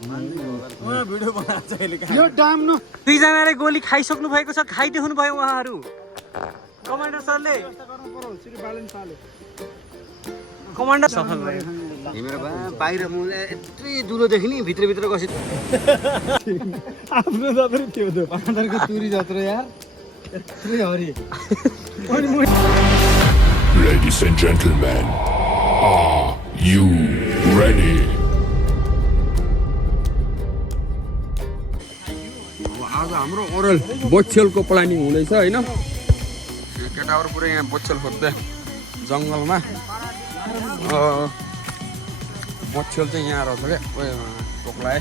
Video बनाएको छ अहिले यो डाम न दुईजनाले गोली खाइसक्नु भएको छ खाइदेख्नु भयो उहाँहरू कमान्डर सरले कमान्डर सफल भयो हिमेर बाहिर मुले यत्रै दुलोदेखि नि भित्रभित्र कसी आफ्नो जत्रै थियो त्यो कमान्डरको तुरी जत्रो यार यत्रै Hari Ladies and gentlemen, are you ready? आज हाम्रो ओरल बोच्छेलको प्लानिङ हुँदैछ हैन केटाहरु पुरै यहाँ बोच्छेल खोज्दै जंगलमा बोच्छेल चाहिँ यहाँ रहेछ के टोक्ला है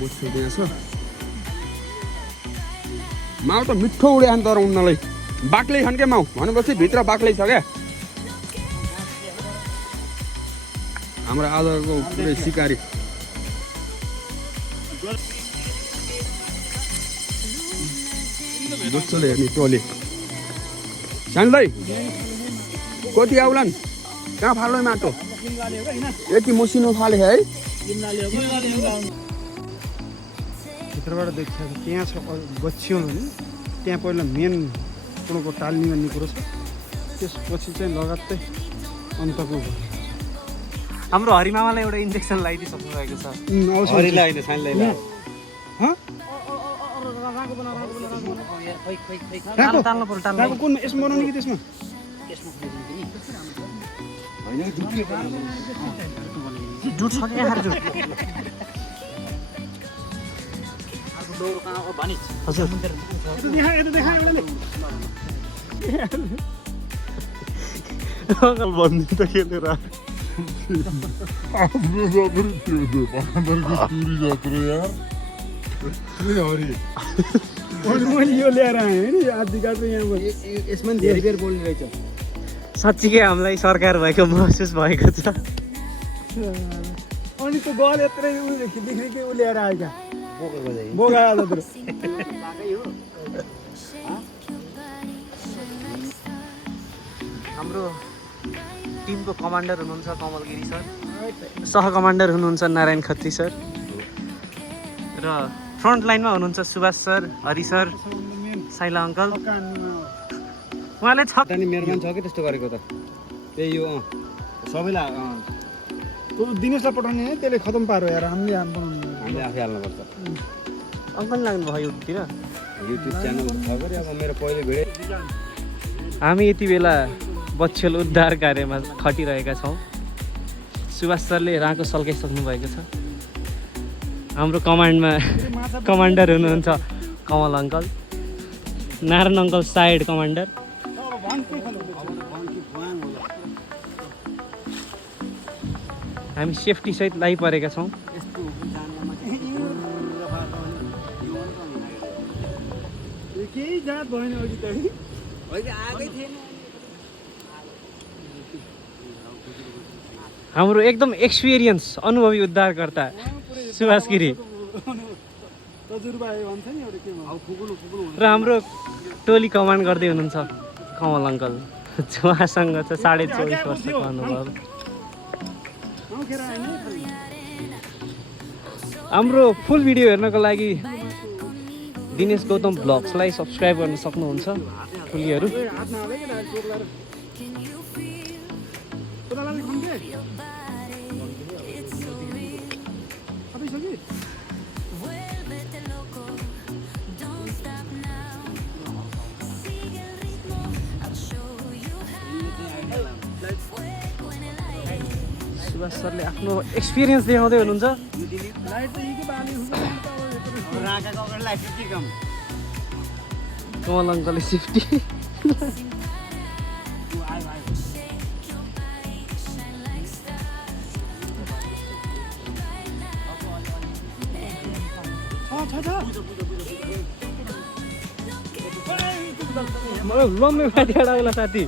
बोच्छेल यहाँ छ माउ त मिठो उड्या नि तर उन्नलाई बाक्लै छन् के माउ भनेपछि भित्र बाक्लै छ क्या हाम्रो आजको पुरै सिकारी बोच्छेल हेर्ने टोली सानलाई कति आउलान् कहाँ फाल्नु माटो यति मसिनो फाले है भित्रबाट देखियो त्यहाँ छ बच्चियोल भने त्यहाँ पहिला मेन कुरोको टाल्नी भन्ने कुरो छ त्यसपछि चाहिँ लगात्तै अन्तको हाम्रो हरिमामालाई एउटा इन्जेक्सन लगाइदिइसक्नु भएको छ हरिलाई हैन सानलाई ताल्नु पर्यो ताल्नु कुन यसमा बनाउने कि त्यसमा जुट छ कि यहाँ जुट हजुर अङ्कल भन्नु त खेलेर आफ्नो जत्रो थियो त्यो कमान्डरको तुरी जत्रो यार मैले यो ल्याएर आएँ नि आदिका चाहिँ यहाँ यसमा धेरै बेर बोल्ने रहेछ साँच्चीकै हामीलाई सरकार भएको महसुस भएको छ अनि त्यो गल यत्रै देखि उ ल्याएर आएका बोकेको चाहिँ बोगा जत्रो हाम्रो टिमको कमान्डर हुनुहुन्छ कमल गिरी सर सह कमान्डर हुनुहुन्छ नारायण खत्री सर र फ्रन्ट लाइनमा हुनुहुन्छ सुभाष सर हरि सर साइला अङ्कल उहाँले छ नि मेरोमा छ कि त्यस्तो गरेको त त्यही यो सबैलाई त्यो दिनेशलाई पठाउने है त्यसले खतम पारो यार हामीले हामीले आफै हाल्नुपर्छ अङ्कल लाग्नु भयो युट्युबतिर युट्युब च्यानल छ गरे अब मेरो पहिले भिडियो हामी यति बेला बच्छेल उद्धार कार्यमा खटिरहेका छौँ सुभाष सरले राँको सल्काइसक्नु भएको छ हाम्रो कमान्डमा कमान्डर हुनुहुन्छ Kamal uncle Narayan uncle side commander हामी सेफ्टी सहित लागिपरेका छौँ केही जात भएन अघि त हाम्रो एकदम एक्सपिरियन्स अनुभवी उद्धारकर्ता सुभाष गिरी र हाम्रो टोली कमान्ड गर्दै हुनुहुन्छ कमल अङ्कल उहाँसँग छ 24.5 वर्षको अनुभव हाम्रो फुल भिडियो हेर्नको लागि दिनेश गौतम भ्लग्सलाई सब्सक्राइब गर्न सक्नुहुन्छ फुलीहरू सुभाष सरले आफ्नो एक्सपिरियन्स देखाउँदै हुनुहुन्छ कमल अङ्कलले सेफ्टी लम्बे माथि एउटा साथी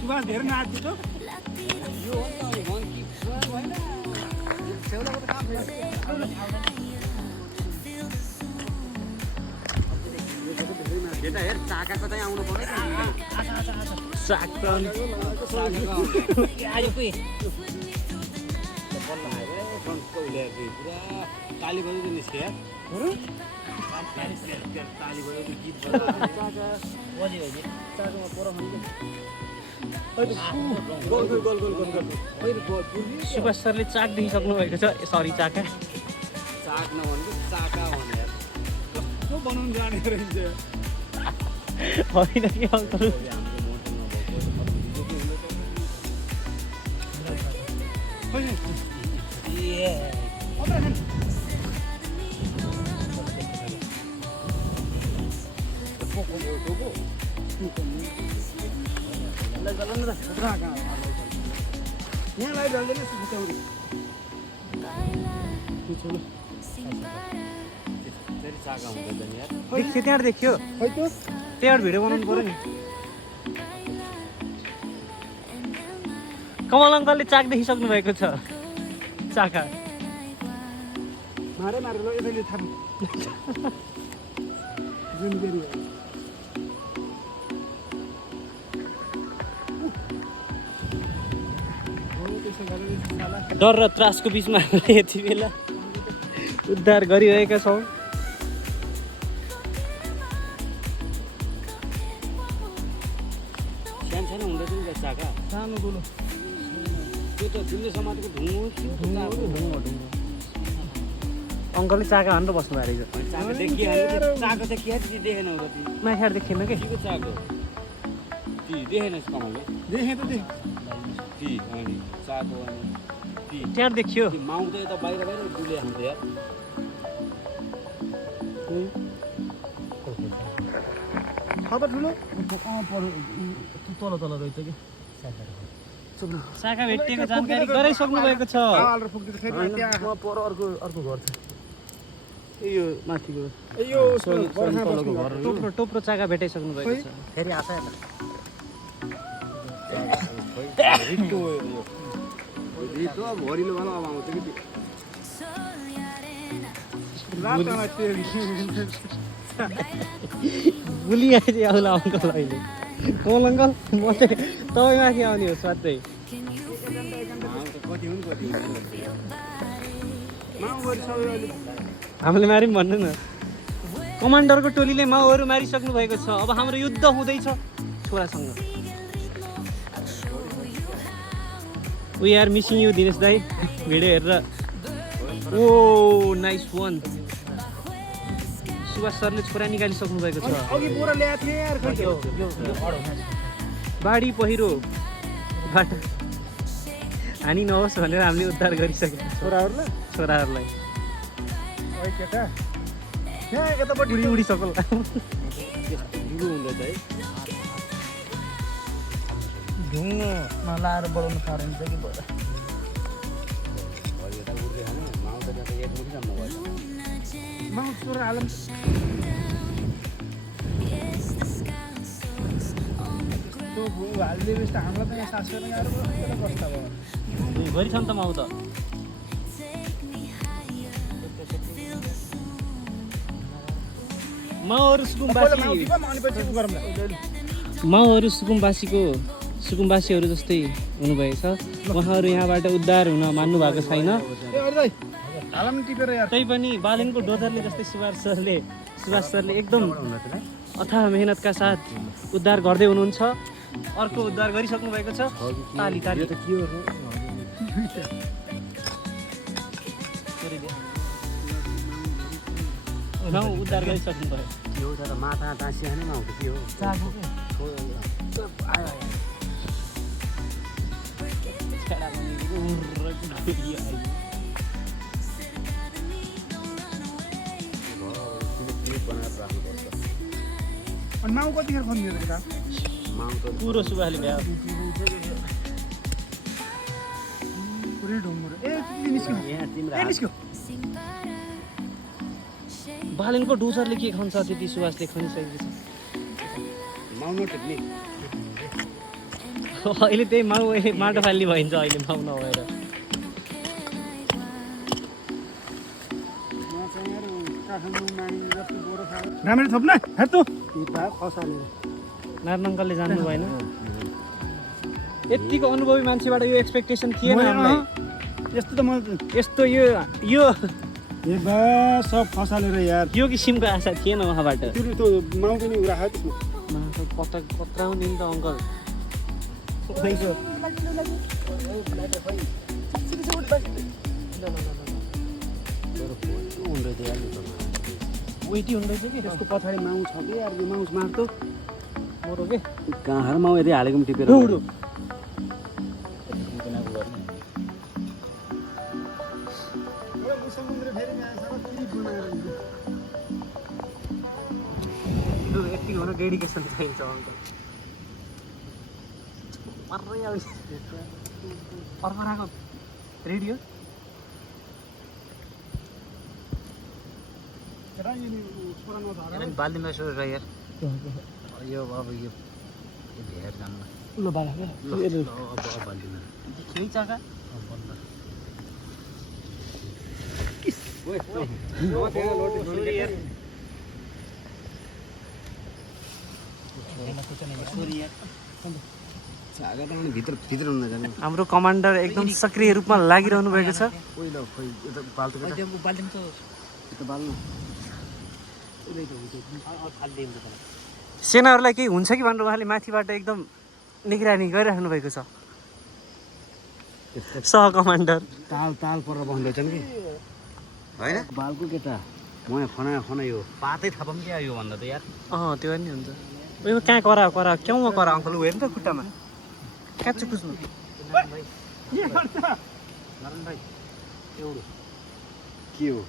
सुभाष धेरै नाच्छ बेटा हेर चाकाको चाहिँ आउनु पर्यो साग त अनि आयो कोही ताली बजाउँदै निस्क्यो ताली बजाउँदै गीत सुभाष सरले चाक देखिसक्नु भएको छ सरी चाका चाक नभनेको चाका भनेर कस्तो बनाउनु जाने रहेछ होइन कि अङ्कल यहाँ लाइट हाल्दैन सुताउरी चाका हुँदैन यार देखियो त्यहाँ देखियो खै त्यो त्यहाँ भिडियो बनाउनु पऱ्यो नि कमल अङ्कलले चाक देखिसक्नु भएको छ चाका मारे मारे लो यसैले थाहा जुन गरी डर र त्रासको बिचमा हामीले यति बेला उद्धार गरिरहेका छौँ सानो सानो हुँदैछ नि चाका सानो गोलो त्यो त तिमीले समातेको ढुङ्गो अङ्कलले चाका हानेर बस्नु भएको रहेछ चाका देखिहाल्यो चाको देखिहाल्यो देखेन हो ती माखेर देखेन कि के चाको ती देखेन कमलले देखेँ त देखेँ ती अनि चाको अनि ती त्यहाँ देखियो माउ त यता बाहिर बाहिर डुले हाम्रो यार खबर ठुलो तल तल रहेछ कि चाका भेटिएको जानकारी गराइसक्नु भएको छ हालेर फुक्दिन्छ फेरि त्यहाँ पर अर्को अर्को घर छ यो माथिको यो बर्खा बस्नु घर टोप्रो टोप्रो चाका भेटाइसक्नु भएको छ फेरि आशा रितो भरिलो वाला अब आउँछ कि रातमा बुली आइदियो आउला अङ्कल अहिले कमल अङ्कल म चाहिँ तपाईँ माथि आउने हो साँच्चै कति हुन् कति हामीले मार्यौँ भन्नु न कमान्डरको टोलीले माओहरू मारिसक्नु भएको छ अब हाम्रो युद्ध हुँदैछ छोरासँग we are missing you Dinesh दाई भिडियो हेरेर ओ नाइस वान सुभाष सरले छोरा निकालिसक्नु भएको छ अघि बोरा ल्याएको थिएँ यार खै त्यो बाढी पहिरोबाट हानि नहोस् भनेर हामीले उद्धार गरिसक्यौँ छोराहरूलाई छोराहरूलाई ओइ केटा यहाँ यतापट्टि उडी उडी सकल ढुङ्गो हुँदैछ है ढुङ्गो नलाएर बढाउनु साह्रो हुन्छ कि बडा भरि यता उड्दै खाने माउ त त्यता एक मुठी राम्रो भयो माउ छोरा हालौँ त्यो हालिदिए पछि त हामीलाई त यहाँ सास गर्न गाह्रो पर्छ कष्ट भयो भरि छ नि त माउ त माउहरू सुकुम्बासीहरू जस्तै हुनुभएछ उहाँहरू यहाँबाट उद्धार हुन मान्नु भएको छैन तैपनि बालेनको डोजरले जस्तै सुभाष सरले एकदम अथाह मेहनतका साथ उद्धार गर्दै हुनुहुन्छ अर्को उद्धार गरिसक्नु भएको छ ताली ताली उद्धार गरिसक्नु भयो के हो तर माथा टाँसिया नै आउँछ के हो अनि माउ कतिखेर खन्दियो त माउ त पुरो सुभाले भ्या पुरै ढुङ्गो ए निस्क्यो यहाँ तिम्रो ए निस्क्यो बालेनको डोजरले के खान्छ त्यति सुभाषले खनिसकेको छ माउ नटेक्ने अहिले त्यही माउ अहिले माटो फाल्ने भइन्छ अहिले माउ नभएर काठमाडौँ माग्ने जस्तो बोरो खायो राम्ररी थप्न हेर्नु भित्र खसालेर नारायण अङ्कलले जान्नु भएन यतिको अनुभवी मान्छेबाट यो एक्सपेक्टेसन थिएन हामीलाई यस्तो त म यस्तो यो ए बा सब खसालेर यार यो किसिमको आशा थिएन उहाँबाट त्यो माउ पनि उरा खायो त्यसमा कत्राउने नि त अङ्कल वेटी हुँदैछ कि त्यसको पछाडि माउ छ कि यार यो माउ मार्तो मरो के कहाँ माउ यदि हालेको पनि टिपेर यति हुन डेडिकेसन चाहिन्छ अङ्कल मर्रै आउँछ अर्को राको रेडियो बाल्दिनमा सोच र यार यो अब यो भेर जान्न ल बाला अब बाल्दिनमा केही जग्गा भित्र हुन जाने हाम्रो कमान्डर एकदम सक्रिय रूपमा लागिरहनु भएको छ पहिलो खोइ यो त बाल्नु सेनाहरूलाई केही हुन्छ कि भनेर उहाँले माथिबाट एकदम निगरानी गरिराख्नु भएको छ सह कमान्डर ताल परेर बस्दैछन् कि होइन बालको केटा म खना यो पातै थापम क्या यो भन्दा त यार त्यो नि हुन्छ उयो कहाँ करा क्याउमा करा अङ्कल ऊ हेर्नु त खुट्टामा काँचो कुच्नु नारायण भाइ एउटा के हो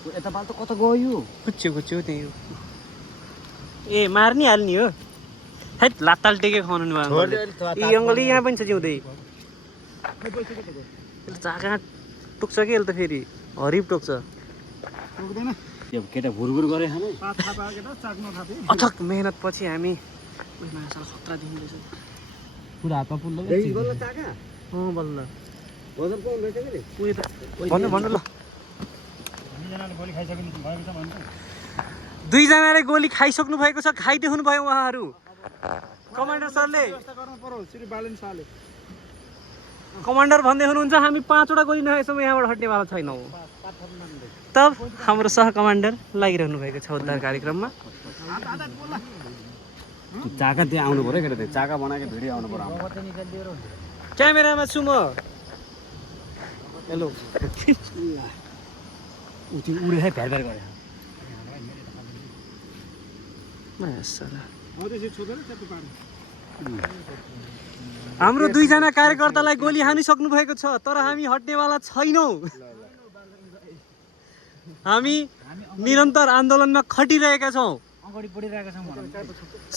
यता बाल त कता गयो खुच्यो त्यही हो ए मार्नी हाल्ने हो हैट लात्ताल टेके खुवाउनु नि भयो अङ्कल यहाँ पनि छ जिउँदै जग्गा टोक्छ कि यसले त फेरि हरिब टोक्छ केटा भुरभुर गरे अथक मेहनत पछि हामी खतरा देखिँदैछ पुरा हातमा पुल्लो बल्ल वजन कम रहेछ कि भन्नु ल दुईजनाले गोली खाइसक्नु भएको छ खाइदेख्नु भयो उहाँहरू कमान्डर सरले कमान्डर भन्दै हुनुहुन्छ हामी 5वटा गोली नखाएसम्म यहाँबाट हट्नेवाला छैनौँ तब हाम्रो सह कमान्डर लागिरहनु भएको छ उद्धार कार्यक्रममा चाका त्यहाँ आउनु पऱ्यो केटा त्यहाँ चाका बनाएको भिडियो आउनु पऱ्यो क्यामेरामा छु म हेलो उडे भ्यार भ्यार गरे हाम्रो दुईजना कार्यकर्तालाई गोली हानिसक्नु भएको छ तर हामी हट्नेवाला छैनौँ हामी निरन्तर आन्दोलनमा खटिरहेका छौँ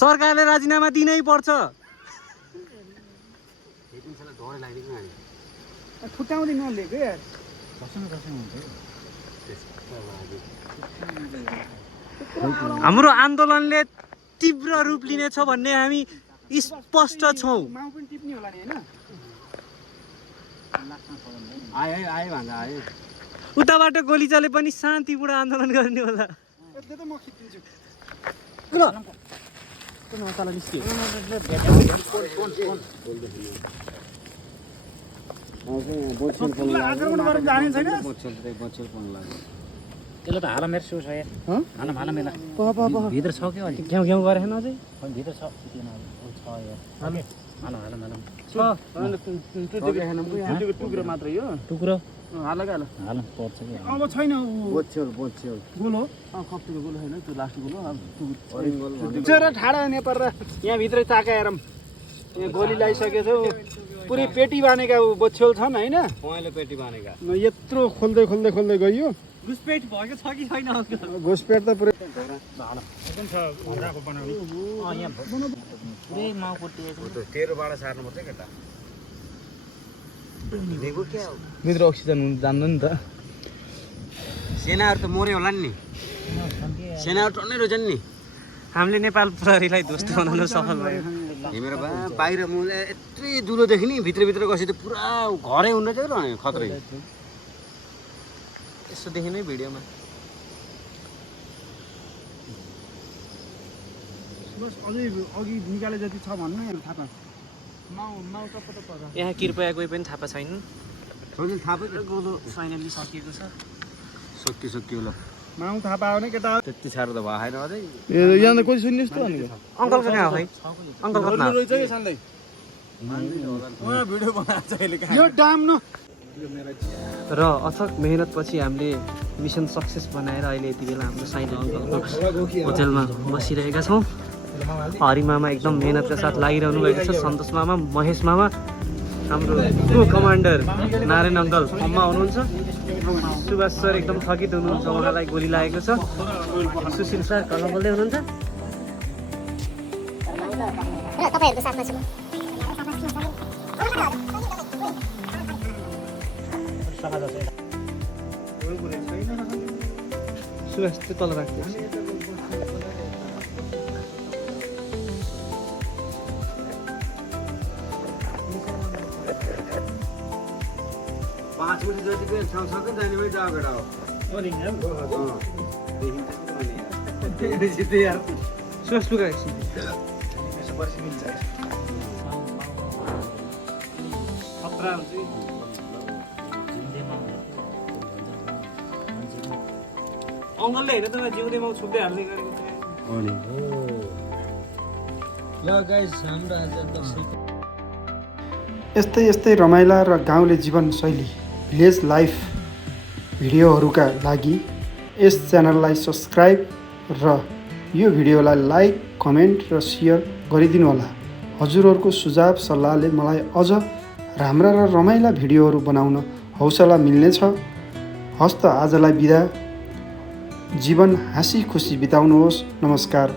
सरकारले राजीनामा दिनै पर्छ फुटाउँदै नलिएको यार हाम्रो आन्दोलनले तीव्र रूप लिनेछ भन्ने हामी स्पष्ट छौँ माउ पनि टिप्ने होला नि हैन आयो भन्दा आयो उताबाट गोली चले पनि शान्तिपूर्ण आन्दोलन गर्ने होला यता त म खिच्दिन्छु त्यसले त हाल मेरो छ यार हाल मेला भित्र छ क्या अलिक घ्याउ घ्याउ गरेन अझै भित्र छ टुक्रो मात्र यो टुक्रो हाल पर्छ कि अब छैन बोच्छेल गोल हो कप्तीको गोल होइन त्यो लास्ट गोल चरा ठाडा नेपाल र यहाँ भित्रै ताकाएर यहाँ गोली लगाइसकेछौ पुरै पेटी बानेका बोछ्यौल छन् हैन पहेँलो पेटी बानेका यत्रो खोल्दै गयो घुसपेट भएको छ कि छैन घुसपेट त पुरै तेरोबाट सार्नुपर्छ केटा भित्र अक्सिजन जान्दैन नि त सेनाहरू त मर्यो होला नि सेनाहरू टन्नै रहेछन् नि हामीले नेपाल प्रहरीलाई ध्वस्त बनाउन सफल भयो हिमेर बाहिर मुले यत्रै दुलोदेखि नि भित्रभित्र गएपछि त पुरा घरै हुन चाहिँ खत्रै यसो देखिनु है भिडियोमा। बस अझै अघि निकाले जति छ भन्नु न थाहा पाएँ। माउ टप्प टप्प यहाँ कृपया कोही पनि थाहा छैन। सजिलो थाहा पायो गोलो फाइनली सकिएको छ। सकियो ल माउ थाहा पायो भने केटा त्यति साह्रो त भएन अझै यहाँ त कोही सुन्नुहोस् त भनेको अङ्कलको कहाँ हो है? अङ्कल कता? रहेछ कि सान्दै भिडियो बनाएको छ अहिले यो डाम न। र अथक मेहनतपछि हामीले मिसन सक्सेस बनाएर अहिले यति बेला हाम्रो साइली अङ्कलको होटेलमा बसिरहेका छौँ। हरि मामा एकदम मेहनतका साथ लागिरहनु भएको छ। सन्तोष मामा, महेश मामा, हाम्रो को कमान्डर नारायण अङ्कल फर्ममा हुनुहुन्छ। सुभाष सर एकदम थकित हुनुहुन्छ, उहाँलाई गोली लागेको छ। सुशील सर कल बोल्दै हुनुहुन्छ। तपाईहरुको साथमा छु। सुभाष त्यो तल राख्नुहोस्। 5 मिनट जतिको ठाउँसँग जाने भए जाऊ गडा हो सुभाष लुगा एकछिन। खतरा हुन्छ नि। अङ्कलले होइन त जिउँदै माउ छुप्दै हाल्दै गरेको थियो। ल गाइस हाम्रो आज दर्शक यस्तै रमाइला र गाउँले जीवनशैली भिलेज लाइफ भिडियोहरूका लागि यस च्यानललाई सब्सक्राइब र यो भिडियोलाई लाइक, कमेन्ट र सेयर गरिदिनु होला। हजुरहरूको सुझाव सल्लाहले मलाई अझ राम्रा र रमाइला भिडियोहरू बनाउन हौसला मिल्नेछ। हस्त आजलाई बिदा। जीवन हाँसी खुसी बिताउनुहोस्। नमस्कार।